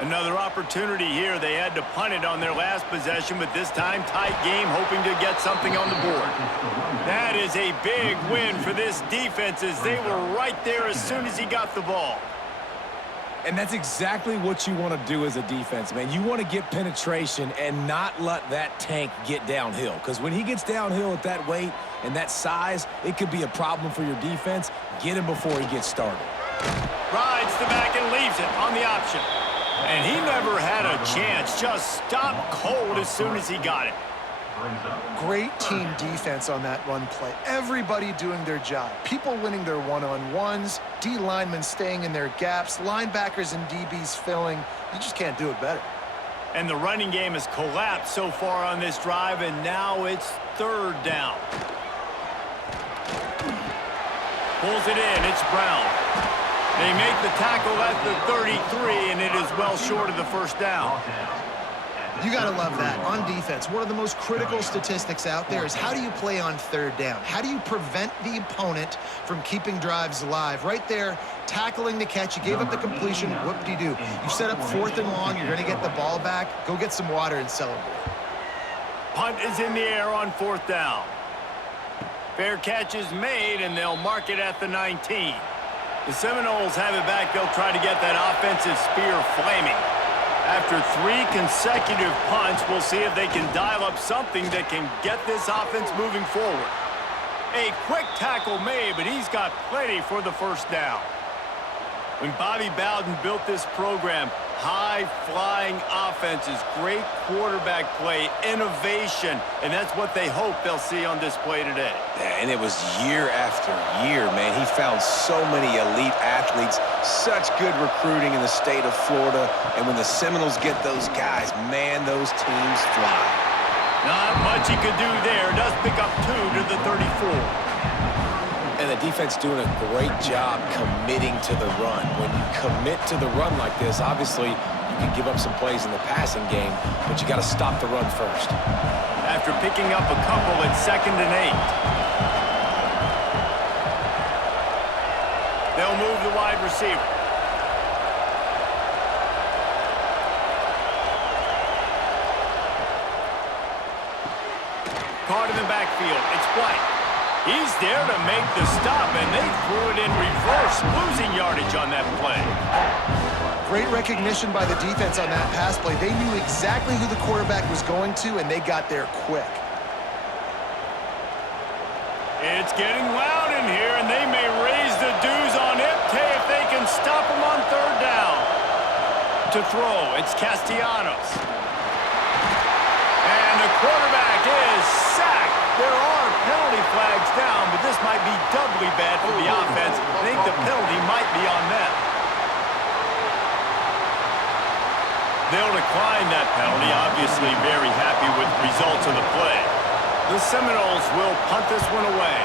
Another opportunity here. They had to punt it on their last possession, but this time tight game, hoping to get something on the board. That is a big win for this defense as they were right there as soon as he got the ball. And that's exactly what you want to do as a defense, man. You want to get penetration and not let that tank get downhill. Because when he gets downhill at that weight and that size, it could be a problem for your defense. Get him before he gets started. Rides the back and leaves it on the option. And he never had a chance. Just stopped cold as soon as he got it. Great team defense on that run play. Everybody doing their job. People winning their one-on-ones, D linemen staying in their gaps, linebackers and DBs filling. You just can't do it better. And the running game has collapsed so far on this drive, and now it's 3rd down. Pulls it in. It's Brown. They make the tackle at the 33, and it is well short of the first down. You got to love that. On defense, one of the most critical statistics out there is how do you play on 3rd down? How do you prevent the opponent from keeping drives alive? Right there, tackling the catch. You gave up the completion. Whoop-de-doo. You set up 4th and long. You're going to get the ball back. Go get some water and celebrate. Punt is in the air on 4th down. Fair catch is made, and they'll mark it at the 19. The Seminoles have it back. They'll try to get that offensive spear flaming. After 3 consecutive punts, we'll see if they can dial up something that can get this offense moving forward. A quick tackle made, but he's got plenty for the first down. When Bobby Bowden built this program, High-flying offenses, great quarterback play, innovation, and that's what they hope they'll see on display today. Yeah, and it was year after year, man. He found so many elite athletes, such good recruiting in the state of Florida, and when the Seminoles get those guys, man, those teams fly. Not much he could do there. Does pick up 2 to the 34. And the defense doing a great job committing to the run. When you commit to the run like this, obviously you can give up some plays in the passing game, but you got to stop the run first. After picking up a couple at 2nd and 8. They'll move the wide receiver. Caught in the backfield. It's White. He's there to make the stop, and they threw it in reverse, losing yardage on that play. Great recognition by the defense on that pass play. They knew exactly who the quarterback was going to, and they got there quick. It's getting loud in here, and they may raise the dues on Ipte if they can stop him on 3rd down. To throw, it's Castellanos. And the quarterback is sacked. There are penalty flags down, but this might be doubly bad for the offense. I think the penalty might be on them. They'll decline that penalty, obviously very happy with the results of the play. The Seminoles will punt this one away.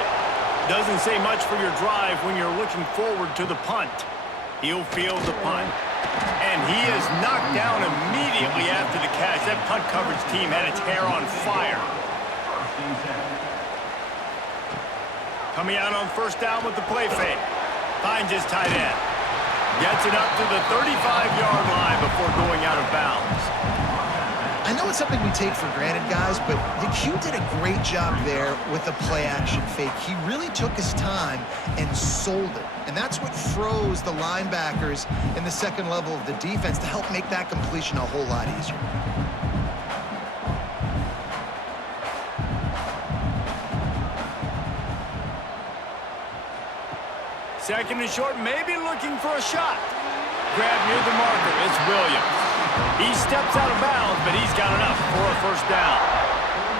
Doesn't say much for your drive when you're looking forward to the punt. He'll field the punt. And he is knocked down immediately after the catch. That punt coverage team had its hair on fire. Coming out on 1st down with the play fake. Finds his tight end. Gets it up to the 35-yard line before going out of bounds. I know it's something we take for granted, guys, but the Q did a great job there with the play-action fake. He really took his time and sold it. And that's what froze the linebackers in the 2nd level of the defense to help make that completion a whole lot easier. 2nd and short, maybe looking for a shot. Grab near the marker, it's Williams. He steps out of bounds, but he's got enough for a 1st down.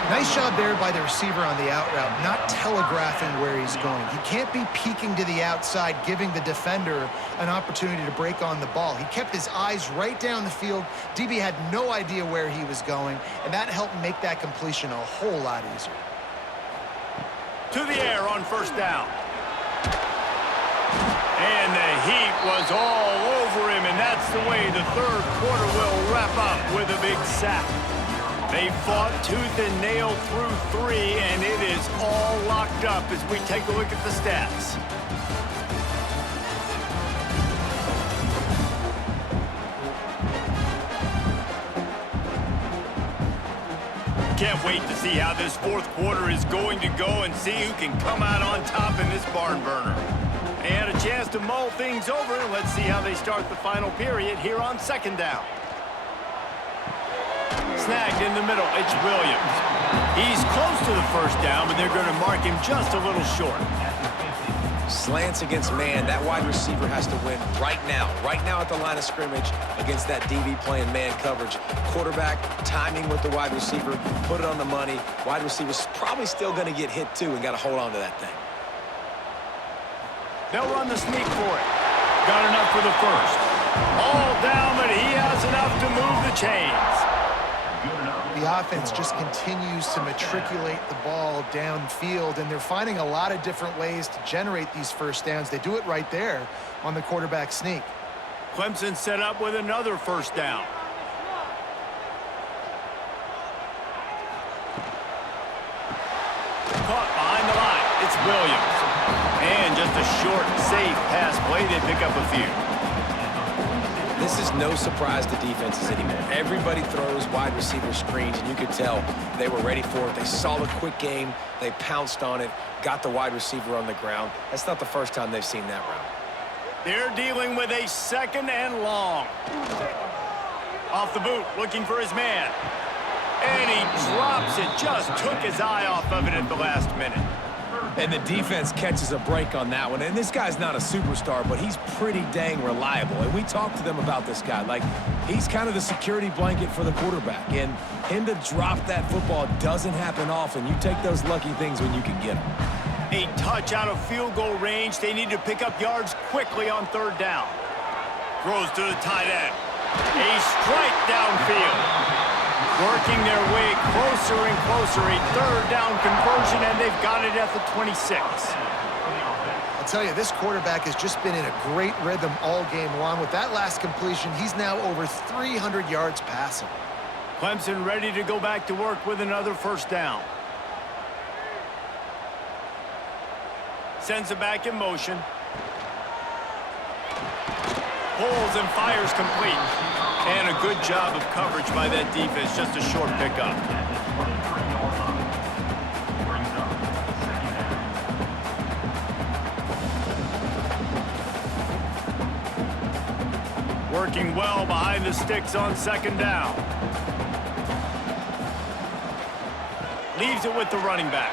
Nice job there by the receiver on the out route, not telegraphing where he's going. He can't be peeking to the outside, giving the defender an opportunity to break on the ball. He kept his eyes right down the field. DB had no idea where he was going, and that helped make that completion a whole lot easier. To the air on 1st down. And the heat was all over him, and that's the way the 3rd quarter will wrap up with a big sack. They fought tooth and nail through 3, and it is all locked up as we take a look at the stats. Can't wait to see how this 4th quarter is going to go and see who can come out on top in this barn burner. And a chance to mull things over. Let's see how they start the final period here on 2nd down. Snagged in the middle, it's Williams. He's close to the 1st down, but they're going to mark him just a little short. Slants against man, that wide receiver has to win right now at the line of scrimmage against that DB playing man coverage. Quarterback, timing with the wide receiver, put it on the money. Wide receiver's probably still going to get hit too and got to hold on to that thing. They'll run the sneak for it. Got enough for the 1st. All down, but he has enough to move the chains. The offense just continues to matriculate the ball downfield, and they're finding a lot of different ways to generate these 1st downs. They do it right there on the quarterback sneak. Clemson set up with another 1st down. Caught behind the line. It's Williams. And just a short, safe pass play. They pick up a few. This is no surprise to defenses anymore. Everybody throws wide receiver screens, and you could tell they were ready for it. They saw the quick game. They pounced on it, got the wide receiver on the ground. That's not the first time they've seen that route. They're dealing with a 2nd and long. Off the boot, looking for his man. And he drops it, just took his eye off of it at the last minute. And the defense catches a break on that one. And this guy's not a superstar, but he's pretty dang reliable. And we talked to them about this guy. Like, he's kind of the security blanket for the quarterback. And him to drop that football doesn't happen often. You take those lucky things when you can get them. A touch out of field goal range. They need to pick up yards quickly on third down. Throws to the tight end. A strike downfield. Working their way closer and closer. A third down conversion, and they've got it at the 26. I'll tell you, this quarterback has just been in a great rhythm all game long. With that last completion, he's now over 300 yards passing. Clemson ready to go back to work with another first down. Sends it back in motion. Pulls and fires complete. And a good job of coverage by that defense. Just a short pickup. Working well behind the sticks on second down. Leaves it with the running back.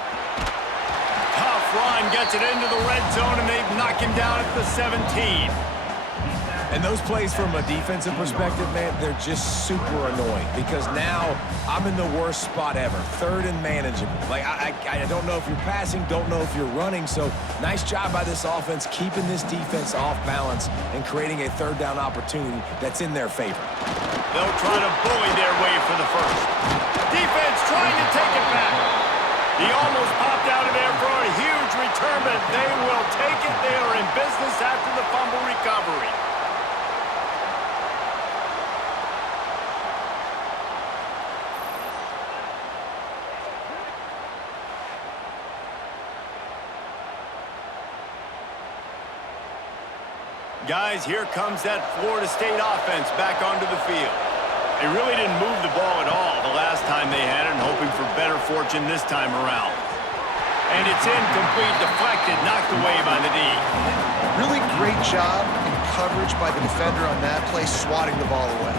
Tough run, gets it into the red zone, and they knock him down at the 17. And those plays from a defensive perspective, man, they're just super annoying because now I'm in the worst spot ever. Third and manageable. Like, I don't know if you're passing, don't know if you're running. So nice job by this offense keeping this defense off balance and creating a third down opportunity that's in their favor. They'll try to bully their way for the first. Defense trying to take it back. He almost popped out of there for a huge return, but they will take it. They are in business after the fumble recovery. Guys, here comes that Florida State offense back onto the field. They really didn't move the ball at all the last time they had it, and hoping for better fortune this time around. And it's incomplete, deflected, knocked away by the D. Really great job in coverage by the defender on that play, swatting the ball away.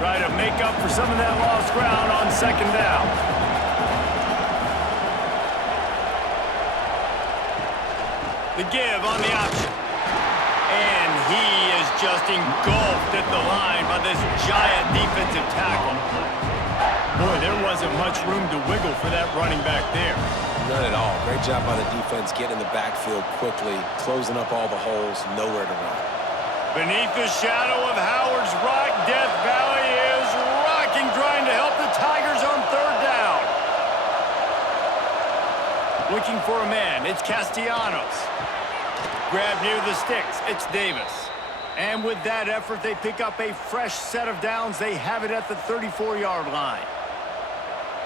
Try to make up for some of that lost ground on second down. The give on the option. And he is just engulfed at the line by this giant defensive tackle. Boy, there wasn't much room to wiggle for that running back there. None at all. Great job by the defense getting in the backfield quickly, closing up all the holes, nowhere to run. Beneath the shadow of Howard's Rock, Death Valley is rocking, trying to help the Tigers on third down. Looking for a man, it's Castellanos. Grab near the sticks, it's Davis. And with that effort, they pick up a fresh set of downs. They have it at the 34-yard line.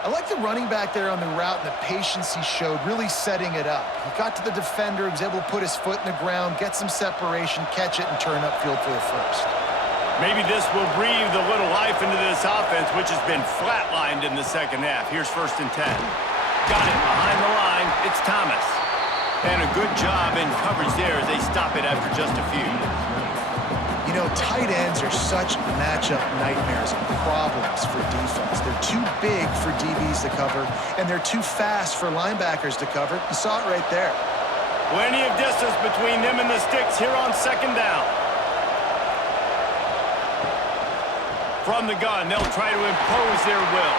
I like the running back there on the route and the patience he showed, really setting it up. He got to the defender, he was able to put his foot in the ground, get some separation, catch it, and turn upfield for the first. Maybe this will breathe a little life into this offense, which has been flatlined in the second half. Here's 1st and 10. Got it behind the line. It's Thomas. And a good job in coverage there as they stop it after just a few. You know, tight ends are such matchup nightmares and problems for defense. They're too big for DBs to cover, and they're too fast for linebackers to cover. You saw it right there. Plenty of distance between them and the sticks here on second down. From the gun, they'll try to impose their will.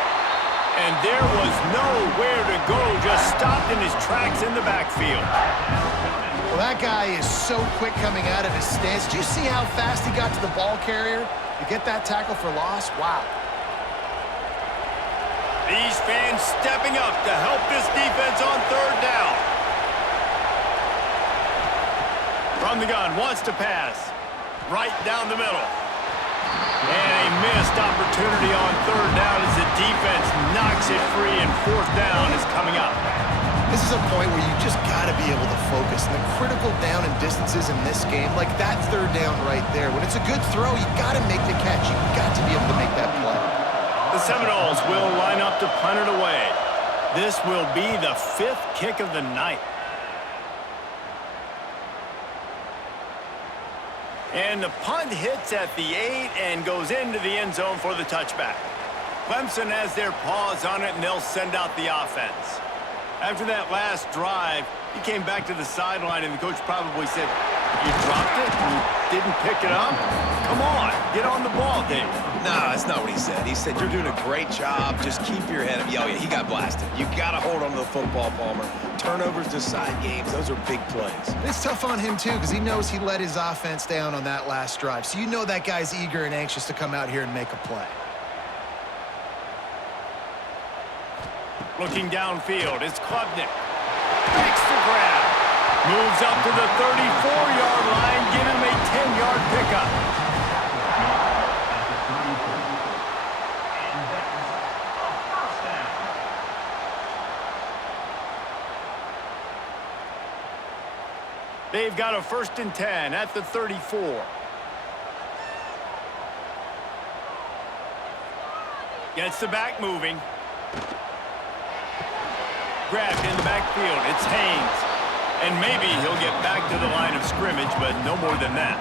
And there was nowhere to go, just stopped in his tracks in the backfield. Well, that guy is so quick coming out of his stance. Do you see how fast he got to the ball carrier to get that tackle for loss? Wow. These fans stepping up to help this defense on third down. From the gun, wants to pass. Right down the middle. And a missed opportunity on third down as the defense knocks it free, and fourth down is coming up. This is a point where you just got to be able to focus. And the critical down and distances in this game, like that third down right there, when it's a good throw, you got to make the catch. You got to be able to make that play. The Seminoles will line up to punt it away. This will be the 5th kick of the night. And the punt hits at the 8 and goes into the end zone for the touchback. Clemson has their paws on it, and they'll send out the offense. After that last drive, he came back to the sideline, and the coach probably said, "You dropped it? You didn't pick it up? Come on, get on the ball, Dave." No, that's not what he said. He said, "You're doing a great job. Just keep your head up." Yeah, he got blasted. You got to hold on to the football, Palmer. Turnovers decide games. Those are big plays. It's tough on him, too, because he knows he let his offense down on that last drive. So you know that guy's eager and anxious to come out here and make a play. Looking downfield, it's Klubnik. Makes the grab. Moves up to the 34-yard line, give him a 10-yard pickup. They've got a 1st and 10 at the 34. Gets the back moving. Grabbed in the backfield. It's Haynes. And maybe he'll get back to the line of scrimmage, but no more than that.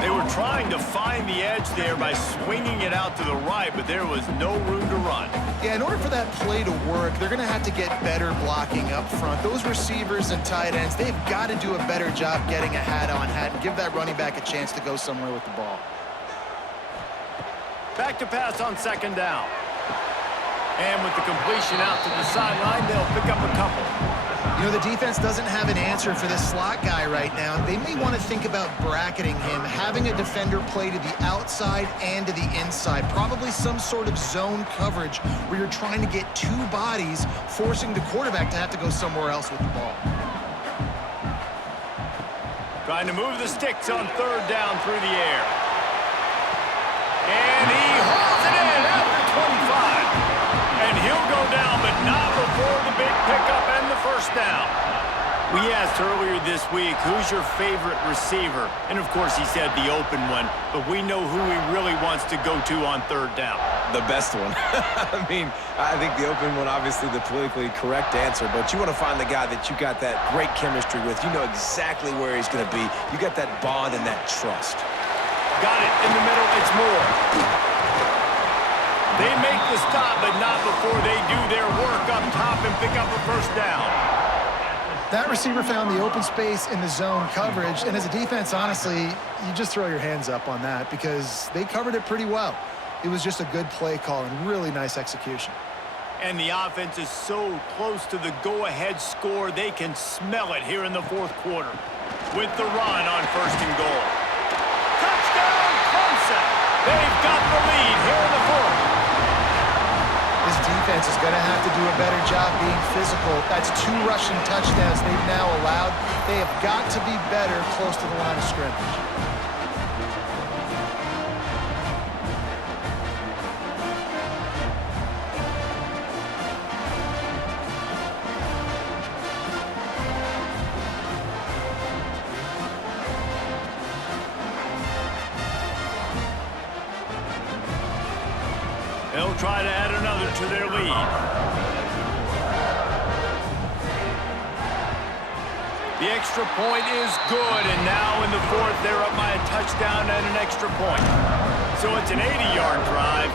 They were trying to find the edge there by swinging it out to the right, but there was no room to run. Yeah, in order for that play to work, they're going to have to get better blocking up front. Those receivers and tight ends, they've got to do a better job getting a hat-on-hat and give that running back a chance to go somewhere with the ball. Back to pass on 2nd down. And with the completion out to the sideline, they'll pick up a couple. You know, the defense doesn't have an answer for this slot guy right now. They may want to think about bracketing him, having a defender play to the outside and to the inside. Probably some sort of zone coverage where you're trying to get 2 bodies, forcing the quarterback to have to go somewhere else with the ball. Trying to move the sticks on 3rd down through the air. And he hauls it in after 25. And he'll go down, but not before the big pickup and the 1st down. We asked earlier this week, who's your favorite receiver? And, of course, he said the open one, but we know who he really wants to go to on 3rd down. The best one. I mean, I think the open one, obviously the politically correct answer, but you want to find the guy that you got that great chemistry with. You know exactly where he's going to be. You got that bond and that trust. Got it in the middle. It's Moore. They make the stop, but not before they do their work up top and pick up a 1st down. That receiver found the open space in the zone coverage, and as a defense, honestly, you just throw your hands up on that because they covered it pretty well. It was just a good play call and really nice execution. And the offense is so close to the go-ahead score, they can smell it here in the 4th quarter. With the run on 1st and goal. Touchdown, Clemson! They've got the lead here in the 4th. This defense is going to have to do a better job being physical. That's 2 rushing touchdowns they've now allowed. They have got to be better close to the line of scrimmage. They'll try to add another to their lead. The extra point is good, and now in the 4th, they're up by a touchdown and an extra point. So it's an 80-yard drive,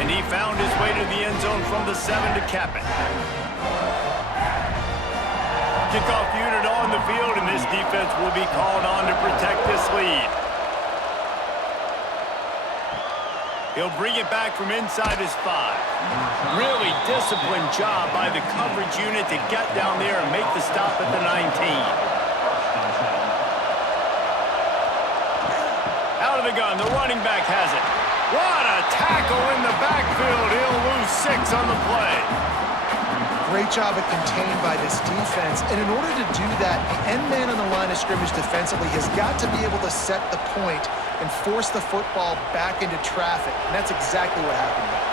and he found his way to the end zone from the 7 to cap it. Kickoff unit on the field, and this defense will be called on to protect this lead. He'll bring it back from inside his 5. Really disciplined job by the coverage unit to get down there and make the stop at the 19. Out of the gun, the running back has it. What a tackle in the backfield. He'll lose 6 on the play. Great job at contained by this defense. And in order to do that, the end man on the line of scrimmage defensively has got to be able to set the point and force the football back into traffic. And that's exactly what happened there.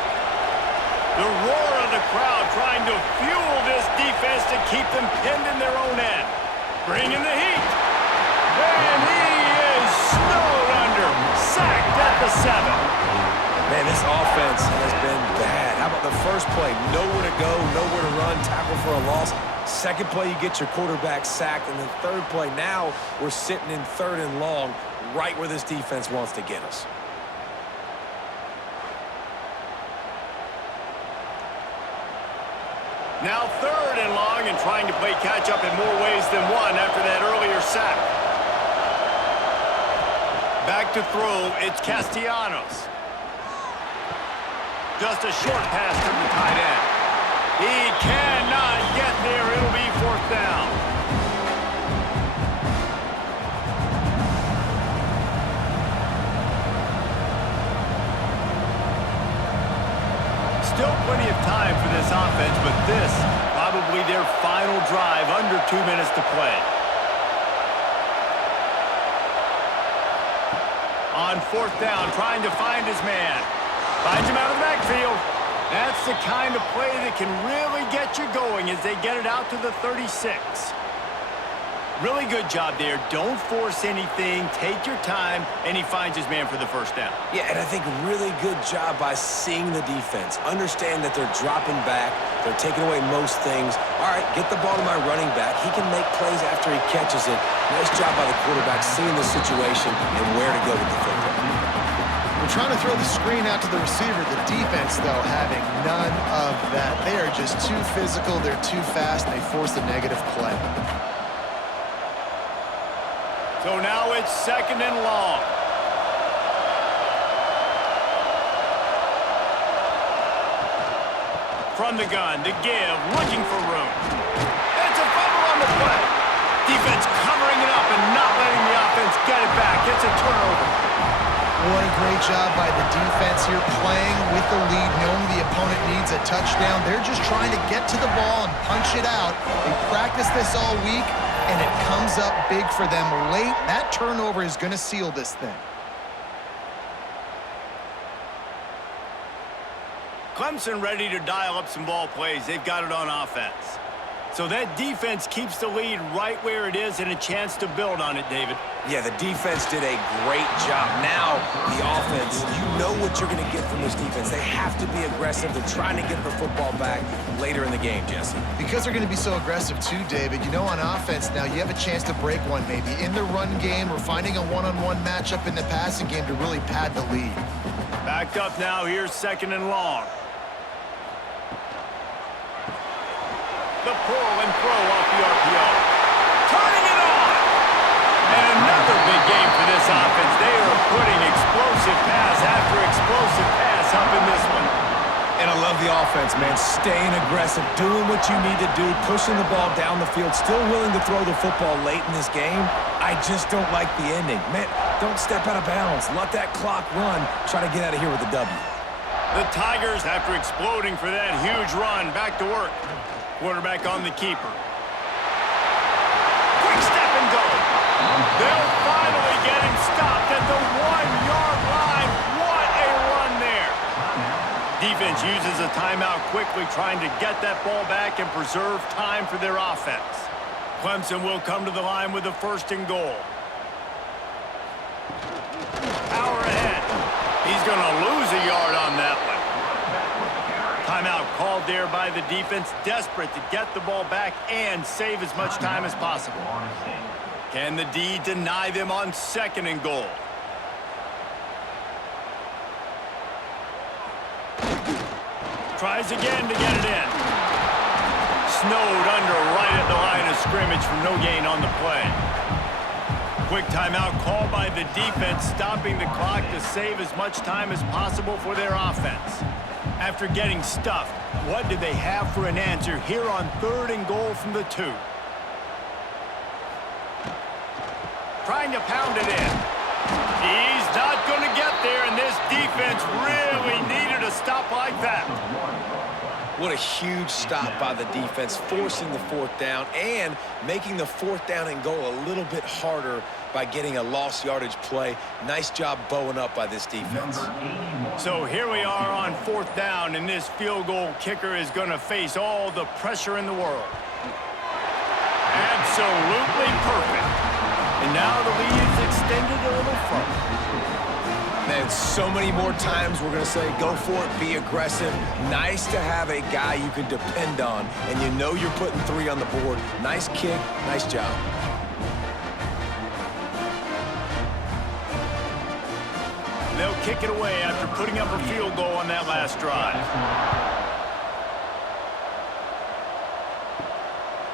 The roar of the crowd trying to fuel this defense to keep them pinned in their own end. Bringing the heat. And he is snowed under. Sacked at the 7. Man, this offense has been bad. How about the first play? Nowhere to go, nowhere to run, tackle for a loss. Second play, you get your quarterback sacked. And the third play, now we're sitting in 3rd and long, right where this defense wants to get us. Now 3rd and long and trying to play catch-up in more ways than one after that earlier sack. Back to throw, it's Castellanos. Just a short pass to the tight end. He cannot get there. It'll be 4th down. Still plenty of time for this offense, but this probably their final drive, under 2 minutes to play. On 4th down, trying to find his man. Finds him out of the backfield. That's the kind of play that can really get you going as they get it out to the 36. Really good job there. Don't force anything. Take your time, and he finds his man for the 1st down. Yeah, and I think really good job by seeing the defense. Understand that they're dropping back. They're taking away most things. All right, get the ball to my running back. He can make plays after he catches it. Nice job by the quarterback seeing the situation and where to go with the football. We're trying to throw the screen out to the receiver. The defense, though, having none of that. They are just too physical. They're too fast, and they force a negative play. So now it's 2nd and long. From the gun, to give, looking for room. It's a fumble on the play. Defense covering it up and not letting the offense get it back. It's a turnover. What a great job by the defense here, playing with the lead, knowing the opponent needs a touchdown. They're just trying to get to the ball and punch it out. They practiced this all week, and it comes up big for them late. That turnover is going to seal this thing. Clemson ready to dial up some ball plays. They've got it on offense. So that defense keeps the lead right where it is and a chance to build on it, David. Yeah, the defense did a great job. Now, the offense, you know what you're going to get from this defense. They have to be aggressive. They're trying to get the football back later in the game, Jesse. Because they're going to be so aggressive too, David, you know, on offense now, you have a chance to break one maybe in the run game or finding a one-on-one matchup in the passing game to really pad the lead. Backed up now, here's 2nd and long. The pull and throw off the RPO. Turning it on! And another big game for this offense. They are putting explosive pass after explosive pass up in this one. And I love the offense, man. Staying aggressive, doing what you need to do, pushing the ball down the field, still willing to throw the football late in this game. I just don't like the ending. Man, don't step out of bounds. Let that clock run. Try to get out of here with a W. The Tigers, after exploding for that huge run, back to work. Quarterback on the keeper. Quick step and go. They'll finally get him stopped at the 1-yard line. What a run there. Defense uses a timeout quickly, trying to get that ball back and preserve time for their offense. Clemson will come to the line with a 1st and goal. Power ahead. He's going to lose a yard on that one. Timeout called there by the defense, desperate to get the ball back and save as much time as possible. Can the D deny them on 2nd and goal? Tries again to get it in. Snowed under right at the line of scrimmage for no gain on the play. Quick timeout called by the defense, stopping the clock to save as much time as possible for their offense. After getting stuffed, what do they have for an answer here on 3rd and goal from the 2? Trying to pound it in. He's not going to get there, and this defense really needed a stop like that. What a huge stop by the defense, forcing the 4th down and making the 4th down and goal a little bit harder by getting a lost yardage play. Nice job bowing up by this defense. So here we are on 4th down, and this field goal kicker is going to face all the pressure in the world. Absolutely perfect. And now the lead is extended a little further. Man, And so many more times we're going to say, go for it, be aggressive. Nice to have a guy you can depend on, and you know you're putting 3 on the board. Nice kick, nice job. They'll kick it away after putting up a field goal on that last drive.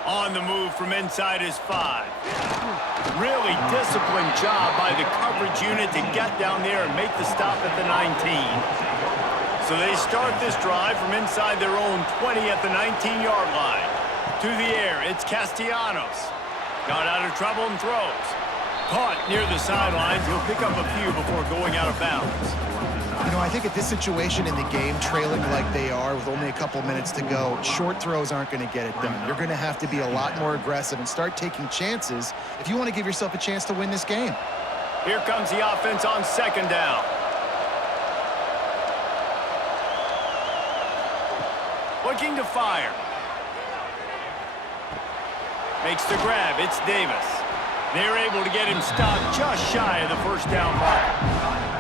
On the move from inside his 5. Really disciplined job by the coverage unit to get down there and make the stop at the 19. So they start this drive from inside their own 20 at the 19-yard line. To the air, it's Castellanos. Got out of trouble and throws. Caught near the sidelines. He'll pick up a few before going out of bounds. You know, I think at this situation in the game, trailing like they are with only a couple minutes to go, short throws aren't going to get it done. You're going to have to be a lot more aggressive and start taking chances if you want to give yourself a chance to win this game. Here comes the offense on 2nd down. Looking to fire. Makes the grab. It's Davis. They're able to get him stopped just shy of the 1st down mark.